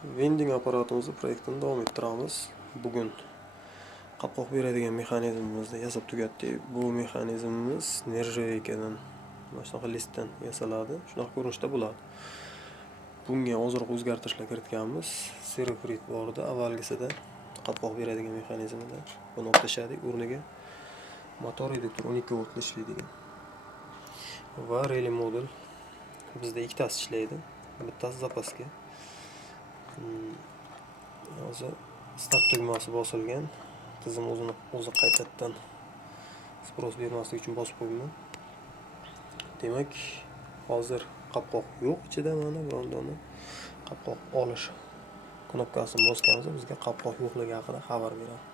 Vending apparatimizni proyektini davom ettiramiz. Bugun qopqoq beradigan mexanizmimizni yasab tugatdik. Bu mexanizmimiz nerjaveykadan, mana shunaqa listdan yasaladi. Shunaqa ko'rinishda bo'ladi. Bunga ozroq o'zgartirishlar kiritganmiz. Serokrit bor edi avvalgisida, qopqoq beradigan mexanizmida. Buni olib tashladik, o'rniga motor reduktor 12 voltli ishlaydigan. Va relay modul bizda ikkitasi ishlaydi. Bittasi zapasga. Hozir start tugmasi bosilgan. Tizim o'zi qaytadan sпрос bermaslik uchun bosib qo'ydim. Demak, hozir qopqoq yo'q ichida, mana biron qopqoq olish knopkasini bosganimizda bizga qopqoq yo'qligi haqida xabar beradi.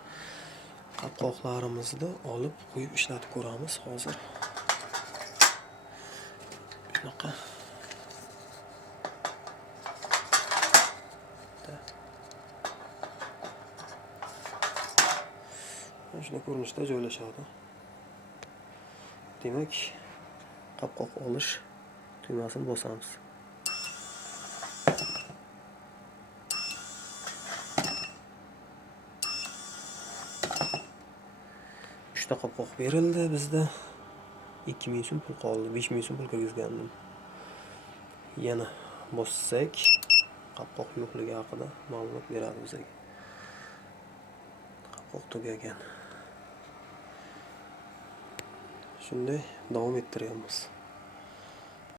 Qopqoqlarimizni olib qo'yib ishlatib ko'ramiz hozir. Shunaqa. Shuna ko'rinishda joylashadi. Demak, qopqoq olish tugmasini bosamiz. Uchta qopqoq berildi bizda. 2000 so'm pul qoldi. 5000 so'm pul kirgizgandim. Yana bossak, qopqoq yo'qligi haqida ma'lumot beradi bizga. Qopqoq tugagan. Shunday davom ettiryapmiz.